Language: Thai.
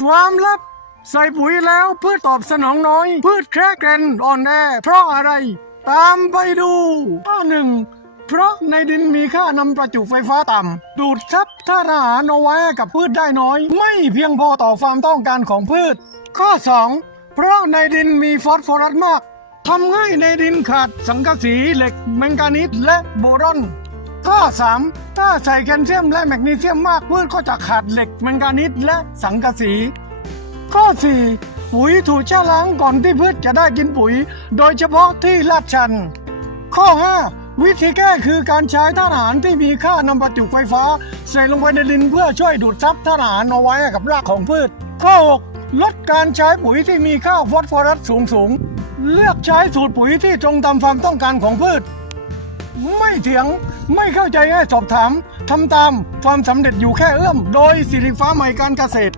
ความลับ ใส่ปุ๋ยแล้วพืชตอบสนองน้อย พืชแคร่แกรนอ่อนแอเพราะอะไร ตามไปดูข้อหนึ่งเพราะในดินมีค่านำประจุไฟฟ้าต่ำ ดูดซับธาตุอาหารเอาไว้กับพืชได้น้อย ไม่เพียงพอต่อความต้องการของพืช ข้อ 2 เพราะในดินมีฟอสฟอรัสมากทำให้ในดินขาดสังกะสีเหล็กแมงกานีสและโบรอน ข้อ 3 ถ้าใส่แคลเซียมและแมกนีเซียมมากพืชก็จะขาดเหล็กแมงกานีสและสังกะสี ข้อ 4 ปุ๋ยถูกแช่ล้างก่อนที่พืชจะได้กินปุ๋ย โดยเฉพาะที่ลาดชัน ข้อ 5 วิธีแก้คือการใช้ธาตุอาหารที่มีค่านำประจุไฟฟ้า ใส่ลงไปในดินเพื่อช่วยดูดซับธาตุอาหารเอาไว้กับรากของพืช ข้อ 6 ลดการใช้ปุ๋ยที่มีค่าฟอสฟอรัสสูงสูงเลือกใช้สูตรปุ๋ยที่ตรงตามความต้องการของพืช ไม่เถียงไม่เข้าใจง่ายสอบถามทำตามความสำเร็จอยู่แค่เอื้อม โดยสิริฟ้าใหม่การเกษตร